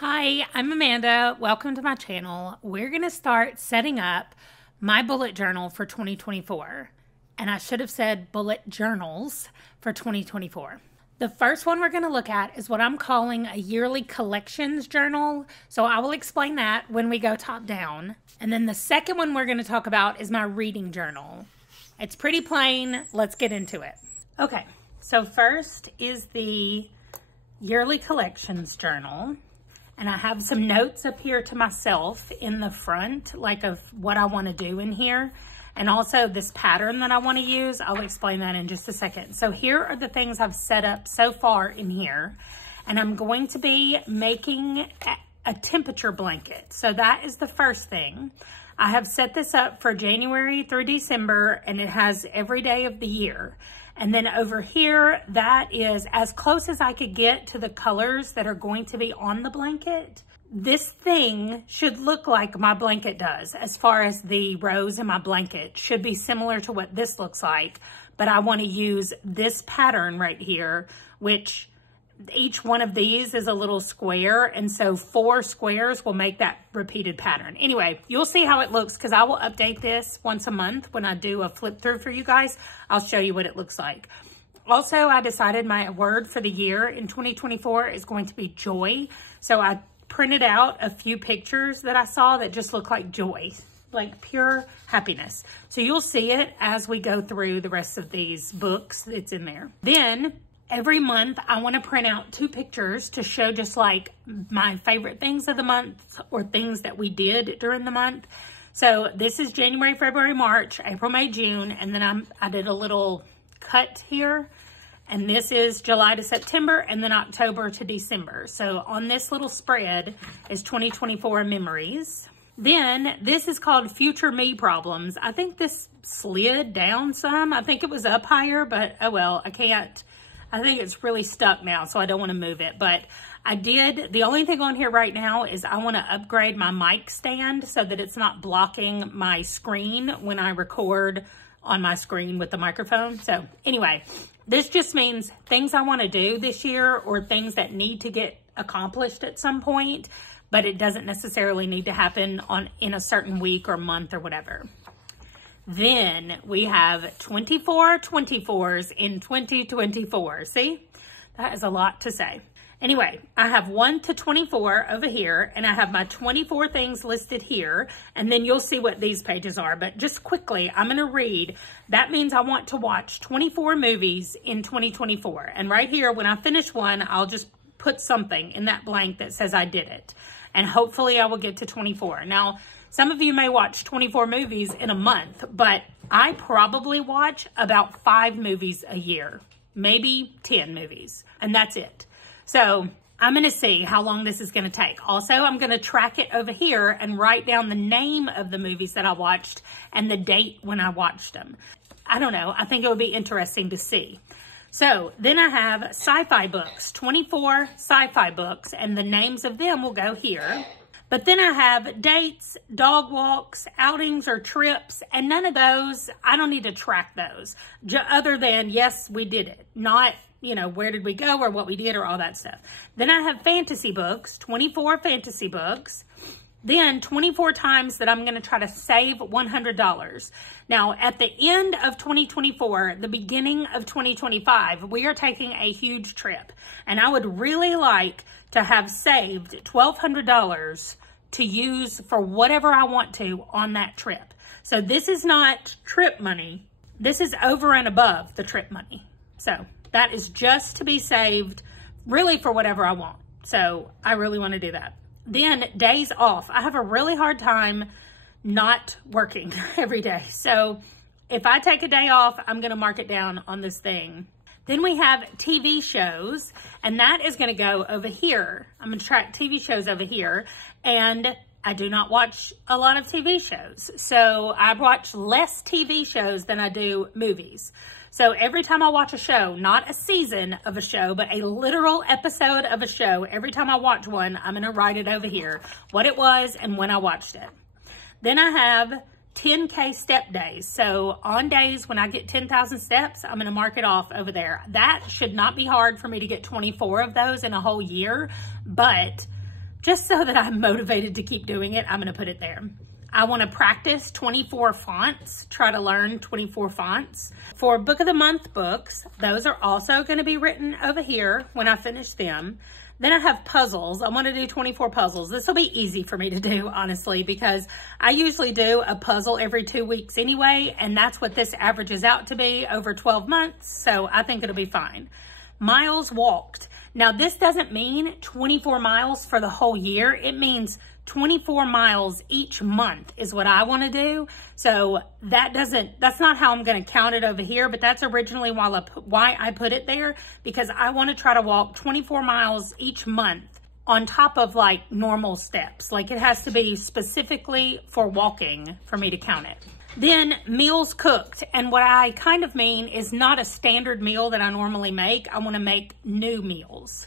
Hi, I'm Amanda. Welcome to my channel. We're going to start setting up my bullet journal for 2024. And I should have said bullet journals for 2024. The first one we're going to look at is what I'm calling a yearly collections journal. So I will explain that when we go top down. And then the second one we're going to talk about is my reading journal. It's pretty plain. Let's get into it. Okay, so first is the yearly collections journal. And I have some notes up here to myself in the front, like of what I want to do in here. And also this pattern that I want to use. I'll explain that in just a second. So here are the things I've set up so far in here. And I'm going to be making a temperature blanket. So that is the first thing. I have set this up for January through December, and it has every day of the year. And then over here, that is as close as I could get to the colors that are going to be on the blanket. This thing should look like my blanket does, as far as the rows in my blanket should be similar to what this looks like. But I want to use this pattern right here, which each one of these is a little square. And so 4 squares will make that repeated pattern. Anyway, you'll see how it looks because I will update this once a month when I do a flip through for you guys. I'll show you what it looks like. Also, I decided my word for the year in 2024 is going to be joy. So I printed out a few pictures that I saw that just look like joy, like pure happiness. So you'll see it as we go through the rest of these books. It's in there. Then every month, I want to print out 2 pictures to show just like my favorite things of the month or things that we did during the month. So this is January, February, March, April, May, June, and then I did a little cut here. And this is July to September and then October to December. So on this little spread is 2024 memories. Then this is called Future Me Problems. I think this slid down some. I think it was up higher, but oh well, I can't. I think it's really stuck now, so I don't want to move it. But I did, the only thing on here right now is I want to upgrade my mic stand so that it's not blocking my screen when I record on my screen with the microphone. So anyway, this just means things I want to do this year or things that need to get accomplished at some point, but it doesn't necessarily need to happen in a certain week or month or whatever. Then we have 24 24s in 2024. See, that is a lot to say. Anyway, I have 1 to 24 over here, and I have my 24 things listed here, and then you'll see what these pages are. But just quickly, I'm going to read. That means I want to watch 24 movies in 2024. And right here, when I finish one, I'll just put something in that blank that says I did it. And hopefully I will get to 24. Now, some of you may watch 24 movies in a month, but I probably watch about 5 movies a year, maybe 10 movies, and that's it. So I'm going to see how long this is going to take. Also, I'm going to track it over here and write down the name of the movies that I watched and the date when I watched them. I don't know. I think it would be interesting to see. So then I have sci-fi books, 24 sci-fi books, and the names of them will go here. But then I have dates, dog walks, outings or trips, and none of those, I don't need to track those. Other than, yes, we did it. Not, you know, where did we go or what we did or all that stuff. Then I have fantasy books, 24 fantasy books. Then 24 times that I'm going to try to save $100. Now, at the end of 2024, the beginning of 2025, we are taking a huge trip. And I would really like to have saved $1,200 to use for whatever I want to on that trip. So this is not trip money. This is over and above the trip money. So that is just to be saved really for whatever I want. So I really want to do that. Then days off. I have a really hard time not working every day. So if I take a day off, I'm going to mark it down on this thing. Then we have TV shows, and that is going to go over here. I'm going to track TV shows over here, and I do not watch a lot of TV shows. So I watch less TV shows than I do movies. So every time I watch a show, not a season of a show, but a literal episode of a show, every time I watch one, I'm going to write it over here, what it was and when I watched it. Then I have 10K step days. So on days when I get 10,000 steps, I'm going to mark it off over there. That should not be hard for me to get 24 of those in a whole year, but just so that I'm motivated to keep doing it, I'm gonna put it there. I wanna practice 24 fonts, try to learn 24 fonts. For Book of the Month books, those are also gonna be written over here when I finish them. Then I have puzzles. I want to do 24 puzzles. This will be easy for me to do, honestly, because I usually do a puzzle every 2 weeks anyway, and that's what this averages out to be over 12 months, so I think it'll be fine. Miles walked. Now, this doesn't mean 24 miles for the whole year. It means 24 miles each month is what I want to do. So that's not how I'm going to count it over here, but that's originally why I put it there, because I want to try to walk 24 miles each month on top of like normal steps. Like it has to be specifically for walking for me to count it. Then meals cooked. And what I kind of mean is not a standard meal that I normally make. I want to make new meals.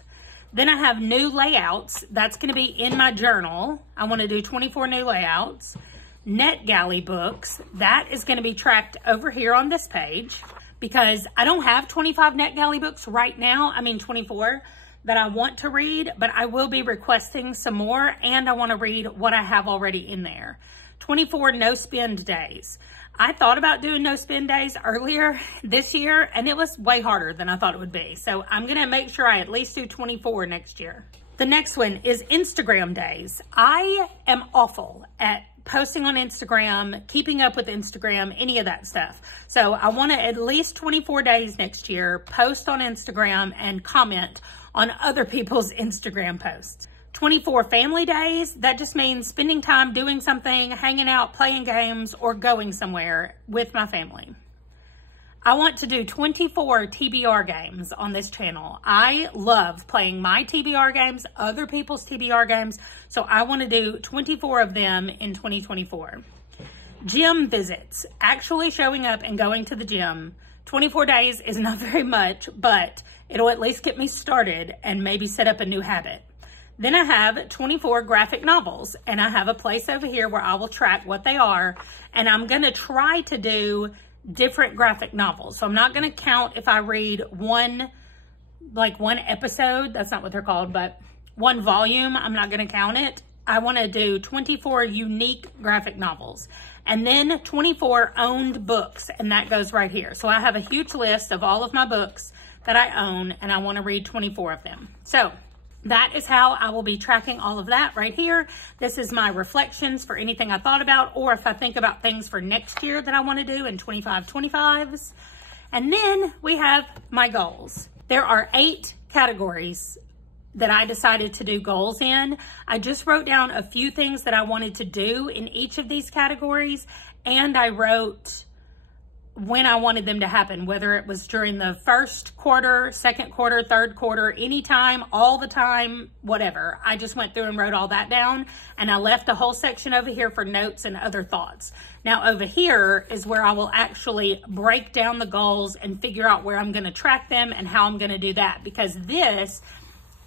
Then I have new layouts. That's going to be in my journal. I want to do 24 new layouts. NetGalley books. That is going to be tracked over here on this page because I don't have 25 NetGalley books right now. I mean 24 that I want to read, but I will be requesting some more, and I want to read what I have already in there. 24 no spend days. I thought about doing no spend days earlier this year, and it was way harder than I thought it would be. So I'm gonna make sure I at least do 24 next year. The next one is Instagram days. I am awful at posting on Instagram, keeping up with Instagram, any of that stuff. So I wanna at least 24 days next year, post on Instagram and comment on other people's Instagram posts. 24 family days, that just means spending time doing something, hanging out, playing games, or going somewhere with my family. I want to do 24 TBR games on this channel. I love playing my TBR games, other people's TBR games, so I want to do 24 of them in 2024. Gym visits, actually showing up and going to the gym. 24 days is not very much, but it'll at least get me started and maybe set up a new habit. Then I have 24 graphic novels, and I have a place over here where I will track what they are, and I'm gonna try to do different graphic novels. So I'm not gonna count if I read one episode, that's not what they're called, but one volume, I'm not gonna count it. I wanna do 24 unique graphic novels, and then 24 owned books, and that goes right here. So I have a huge list of all of my books that I own, and I wanna read 24 of them. So that is how I will be tracking all of that right here. This is my reflections for anything I thought about, or if I think about things for next year that I want to do in 25/25s. And then we have my goals. There are 8 categories that I decided to do goals in. I just wrote down a few things that I wanted to do in each of these categories, and I wrote when I wanted them to happen, whether it was during the first quarter, second quarter, third quarter, anytime, all the time, whatever. I just went through and wrote all that down, and I left a whole section over here for notes and other thoughts. Now over here is where I will actually break down the goals and figure out where I'm gonna track them and how I'm gonna do that, because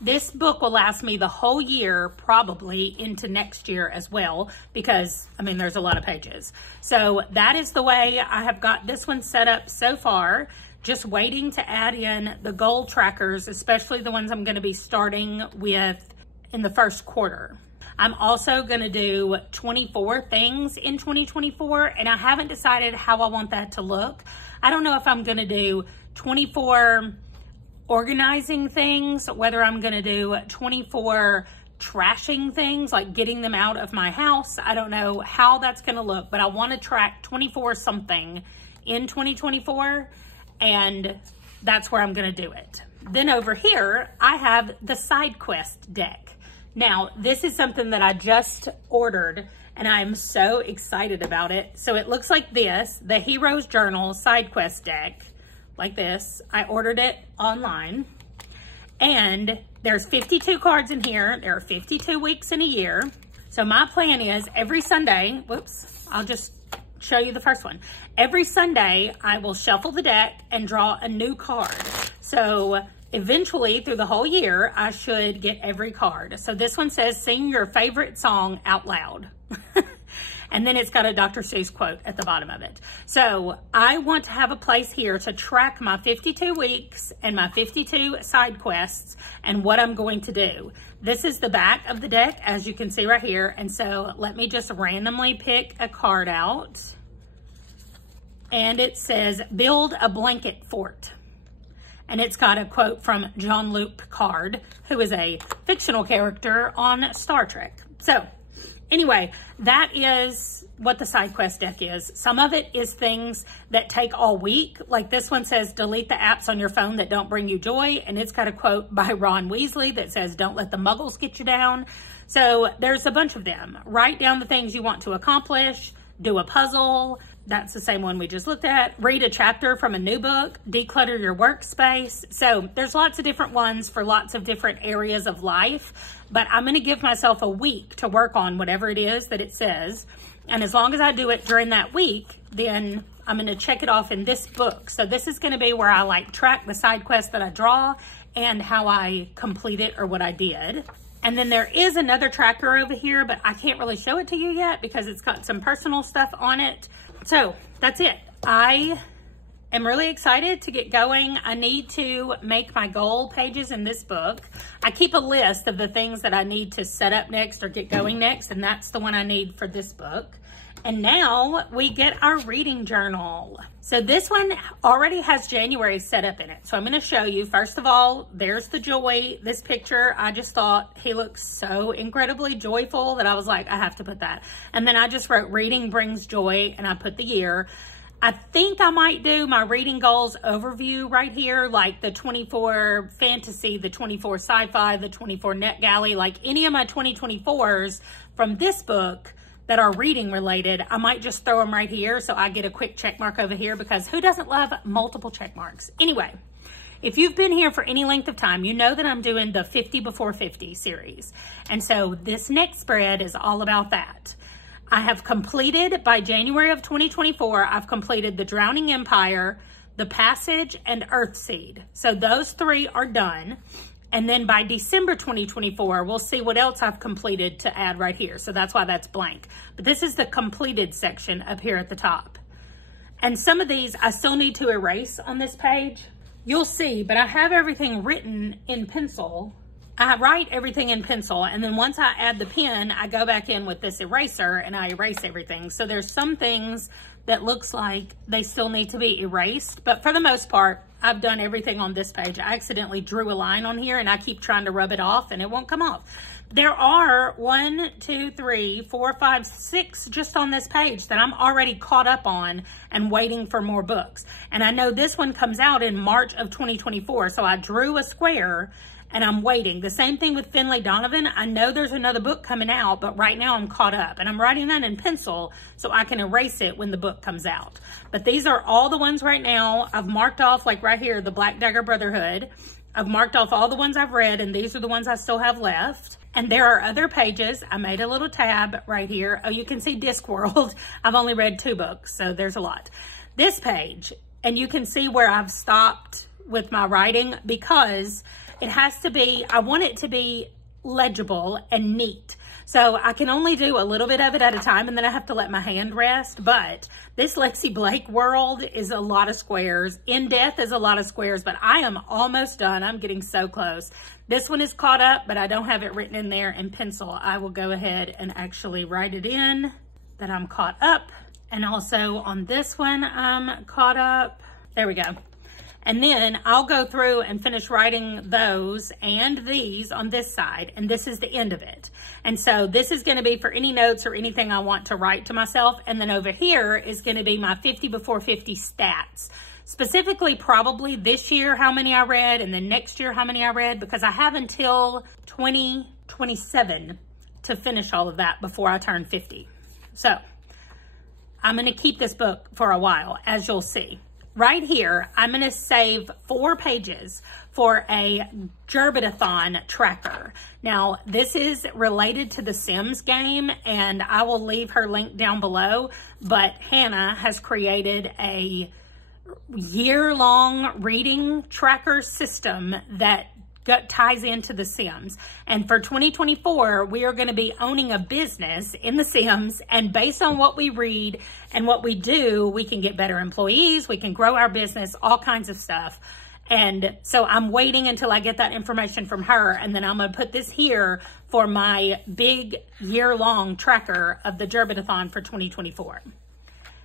this book will last me the whole year, probably into next year as well, because, I mean, there's a lot of pages. So that is the way I have got this one set up so far, just waiting to add in the goal trackers, especially the ones I'm gonna be starting with in the first quarter. I'm also gonna do 24 things in 2024, and I haven't decided how I want that to look. I don't know if I'm gonna do 24 organizing things, whether I'm gonna do 24 trashing things, like getting them out of my house. I don't know how that's gonna look, but I wanna track 24 something in 2024, and that's where I'm gonna do it. Then over here, I have the side quest deck. Now, this is something that I just ordered, and I'm so excited about it. So it looks like this, the Hero's Journal side quest deck. Like this. I ordered it online, and there's 52 cards in here. There are 52 weeks in a year. So my plan is every Sunday, whoops, I'll just show you the first one. Every Sunday, I will shuffle the deck and draw a new card. So eventually through the whole year, I should get every card. So this one says, sing your favorite song out loud. And then it's got a Dr. Seuss quote at the bottom of it. So I want to have a place here to track my 52 weeks and my 52 side quests and what I'm going to do. This is the back of the deck, as you can see right here. And so let me just randomly pick a card out. And it says, build a blanket fort. And it's got a quote from Jean-Luc Picard, who is a fictional character on Star Trek. So anyway, that is what the side quest deck is. Some of it is things that take all week. Like this one says, delete the apps on your phone that don't bring you joy. And it's got a quote by Ron Weasley that says, don't let the muggles get you down. So there's a bunch of them. Write down the things you want to accomplish, do a puzzle. That's the same one we just looked at. Read a chapter from a new book, declutter your workspace. So there's lots of different ones for lots of different areas of life, but I'm going to give myself a week to work on whatever it is that it says. And as long as I do it during that week, then I'm going to check it off in this book. So this is going to be where I like track the side quest that I draw and how I complete it or what I did. And then there is another tracker over here, but I can't really show it to you yet because it's got some personal stuff on it. So that's it. I am really excited to get going. I need to make my goal pages in this book. I keep a list of the things that I need to set up next or get going next, and that's the one I need for this book. And now we get our reading journal. So this one already has January set up in it. So I'm going to show you, first of all, there's the joy, this picture. I just thought he looks so incredibly joyful that I was like, I have to put that. And then I just wrote reading brings joy and I put the year. I think I might do my reading goals overview right here, like the 24 fantasy, the 24 sci-fi, the 24 NetGalley, like any of my 2024s from this book that are reading related. I might just throw them right here so I get a quick check mark over here, because who doesn't love multiple check marks? Anyway, if you've been here for any length of time, you know that I'm doing the 50 before 50 series. And so this next spread is all about that. I have completed, by January of 2024, I've completed the Drowning Empire, the Passage, and Earthseed. So those three are done. And then by December 2024, we'll see what else I've completed to add right here. So that's why that's blank. But this is the completed section up here at the top. And some of these I still need to erase on this page. You'll see, but I have everything written in pencil. I write everything in pencil, and then once I add the pen, I go back in with this eraser and I erase everything. So there's some things that looks like they still need to be erased, but for the most part, I've done everything on this page. I accidentally drew a line on here and I keep trying to rub it off and it won't come off. There are 1, 2, 3, 4, 5, 6 just on this page that I'm already caught up on and waiting for more books. And I know this one comes out in March of 2024, so I drew a square and I'm waiting. The same thing with Finlay Donovan. I know there's another book coming out, but right now I'm caught up. And I'm writing that in pencil so I can erase it when the book comes out. But these are all the ones right now. I've marked off, like right here, the Black Dagger Brotherhood. I've marked off all the ones I've read, and these are the ones I still have left. And there are other pages. I made a little tab right here. Oh, you can see Discworld. I've only read 2 books, so there's a lot. This page, and you can see where I've stopped with my writing, because it has to be, I want it to be legible and neat. So I can only do a little bit of it at a time, and then I have to let my hand rest. But this Lexi Blake world is a lot of squares. In Death is a lot of squares, but I am almost done. I'm getting so close. This one is caught up, but I don't have it written in there in pencil. I will go ahead and actually write it in that I'm caught up. And also on this one, I'm caught up. There we go. And then I'll go through and finish writing those and these on this side. And this is the end of it. And so this is going to be for any notes or anything I want to write to myself. And then over here is going to be my 50 before 50 stats. Specifically, probably this year, how many I read, and then next year, how many I read, because I have until 2027 to finish all of that before I turn 50. So I'm going to keep this book for a while, as you'll see. Right here, I'm going to save 4 pages for a Gerbitathon tracker. Now, this is related to the Sims game, and I will leave her link down below, but Hannah has created a year-long reading tracker system that ties into The Sims. And for 2024, we are going to be owning a business in The Sims. And based on what we read and what we do, we can get better employees, we can grow our business, all kinds of stuff. And so I'm waiting until I get that information from her. And then I'm going to put this here for my big year-long tracker of the Gerbitathon for 2024.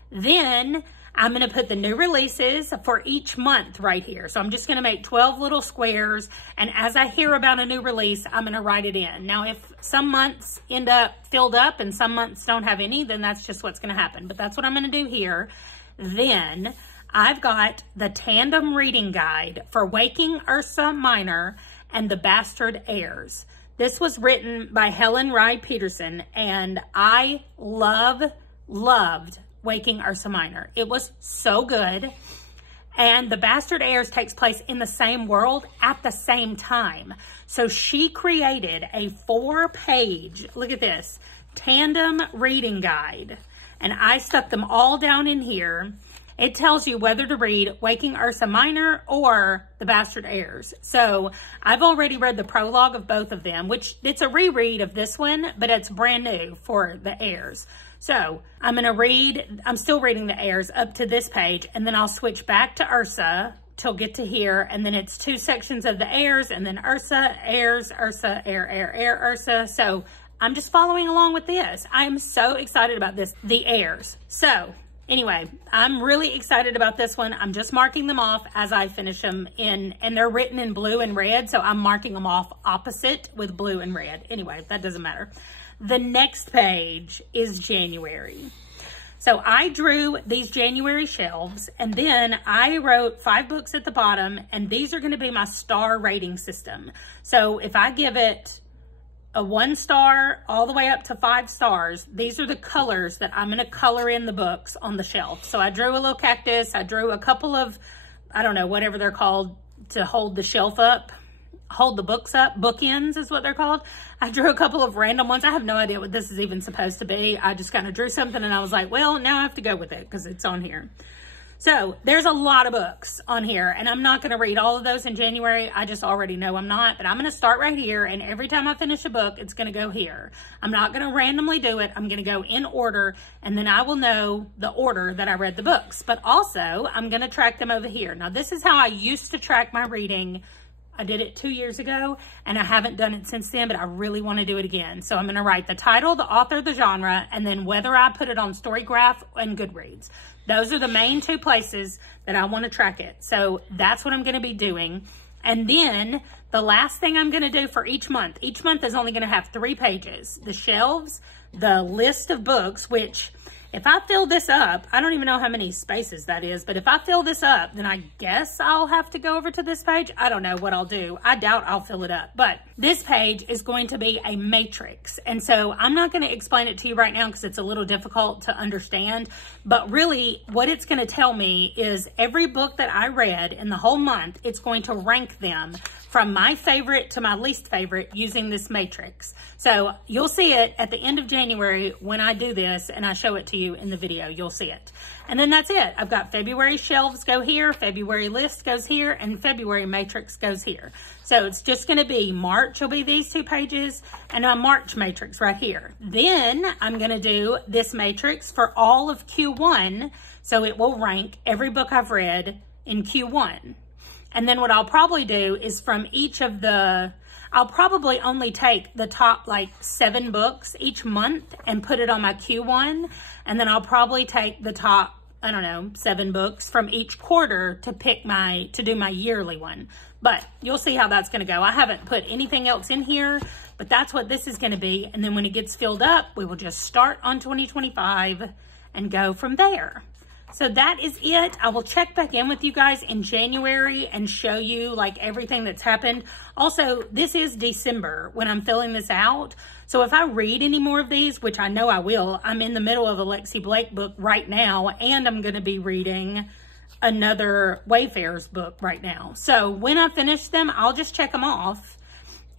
Then I'm going to put the new releases for each month right here. So I'm just going to make 12 little squares. And as I hear about a new release, I'm going to write it in. Now, if some months end up filled up and some months don't have any, then that's just what's going to happen. But that's what I'm going to do here. Then I've got the tandem reading guide for Waking Ursa Minor and the Bastard Heirs. This was written by Helen Rye Peterson, and I loved Waking Ursa Minor. It was so good. And the Bastard Heirs takes place in the same world at the same time. So she created a 4-page, look at this, tandem reading guide. And I stuck them all down in here. It tells you whether to read Waking Ursa Minor or The Bastard Heirs. So I've already read the prologue of both of them, which it's a reread of this one, but it's brand new for the Heirs. So I'm still reading the Heirs up to this page, and then I'll switch back to Ursa till get to here, and then it's 2 sections of the Heirs, and then Ursa, Heirs, Ursa, Heir, Ursa. So I'm just following along with this. I'm so excited about this, the Heirs. So anyway, I'm really excited about this one. I'm just marking them off as I finish them and they're written in blue and red, so I'm marking them off opposite with blue and red. Anyway, that doesn't matter. The next page is January. So I drew these January shelves, and then I wrote 5 books at the bottom, and these are going to be my star rating system. So if I give it a 1 star all the way up to 5 stars, these are the colors that I'm going to color in the books on the shelf. So I drew a little cactus. I drew a couple of, I don't know, whatever they're called to hold the shelf up, hold the books up. Bookends is what they're called. I drew a couple of random ones. I have no idea what this is even supposed to be. I just kind of drew something and I was like, well, now I have to go with it because it's on here. So there's a lot of books on here, and I'm not going to read all of those in January. I just already know I'm not, but I'm going to start right here, and every time I finish a book, it's going to go here. I'm not going to randomly do it. I'm going to go in order, and then I will know the order that I read the books. But also, I'm going to track them over here. Now, this is how I used to track my reading. I did it 2 years ago, and I haven't done it since then, but I really want to do it again. So I'm going to write the title, the author, the genre, and then whether I put it on Storygraph and Goodreads. Those are the main 2 places that I want to track it. So that's what I'm going to be doing. And then the last thing I'm going to do for each month is only going to have 3 pages. The shelves, the list of books, which if I fill this up, I don't even know how many spaces that is, but if I fill this up, then I guess I'll have to go over to this page. I don't know what I'll do. I doubt I'll fill it up, but this page is going to be a matrix. And so I'm not going to explain it to you right now because it's a little difficult to understand, but really what it's going to tell me is every book that I read in the whole month, it's going to rank them from my favorite to my least favorite using this matrix. So you'll see it at the end of January when I do this and I show it to you in the video. You'll see it. And then that's it. I've got February shelves go here, February list goes here, and February matrix goes here. So it's just going to be March will be these 2 pages and a March matrix right here. Then I'm going to do this matrix for all of Q1. So it will rank every book I've read in Q1. And then what I'll probably do is from each of the, I'll probably only take the top like 7 books each month and put it on my Q1. And then I'll probably take the top, I don't know, 7 books from each quarter to pick to do my yearly one. But you'll see how that's going to go. I haven't put anything else in here, but that's what this is going to be. And then when it gets filled up, we will just start on 2025 and go from there. So that is it. I will check back in with you guys in January and show you like everything that's happened. Also, this is December when I'm filling this out. So if I read any more of these, which I know I will, I'm in the middle of a Lexi Blake book right now, and I'm going to be reading another Wayfarer's book right now. So when I finish them, I'll just check them off.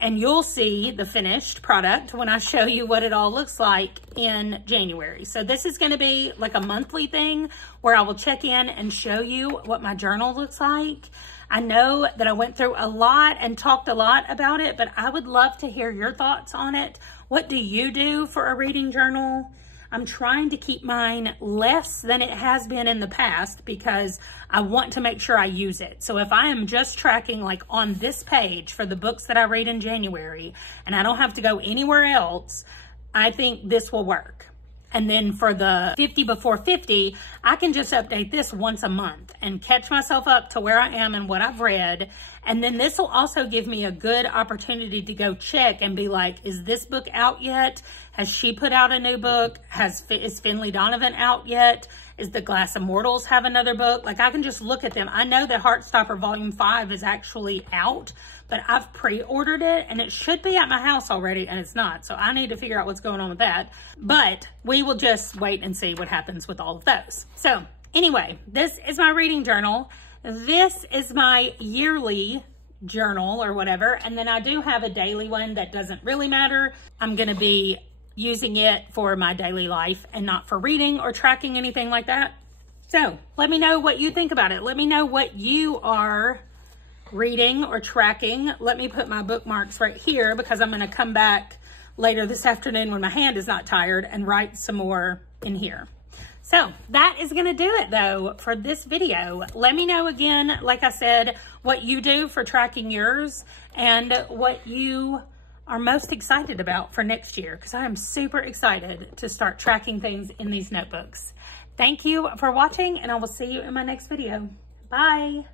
And you'll see the finished product when I show you what it all looks like in January. So this is going to be like a monthly thing where I will check in and show you what my journal looks like. I know that I went through a lot and talked a lot about it, but I would love to hear your thoughts on it. What do you do for a reading journal? I'm trying to keep mine less than it has been in the past because I want to make sure I use it. So if I am just tracking like on this page for the books that I read in January and I don't have to go anywhere else, I think this will work. And then for the 50 before 50, I can just update this once a month and catch myself up to where I am and what I've read. And then this will also give me a good opportunity to go check and be like, is this book out yet? Has she put out a new book? Is Finley Donovan out yet? Is The Glass Immortals have another book? Like I can just look at them. I know that Heartstopper Volume 5 is actually out, but I've pre-ordered it and it should be at my house already and it's not. So I need to figure out what's going on with that. But we will just wait and see what happens with all of those. So anyway, this is my reading journal. This is my yearly journal or whatever. And then I do have a daily one that doesn't really matter. I'm going to be using it for my daily life and not for reading or tracking anything like that. So let me know what you think about it. Let me know what you are reading or tracking. Let me put my bookmarks right here because I'm going to come back later this afternoon when my hand is not tired and write some more in here. So that is going to do it though for this video. Let me know again, like I said, what you do for tracking yours and what you are most excited about for next year, because I am super excited to start tracking things in these notebooks. Thank you for watching and I will see you in my next video. Bye.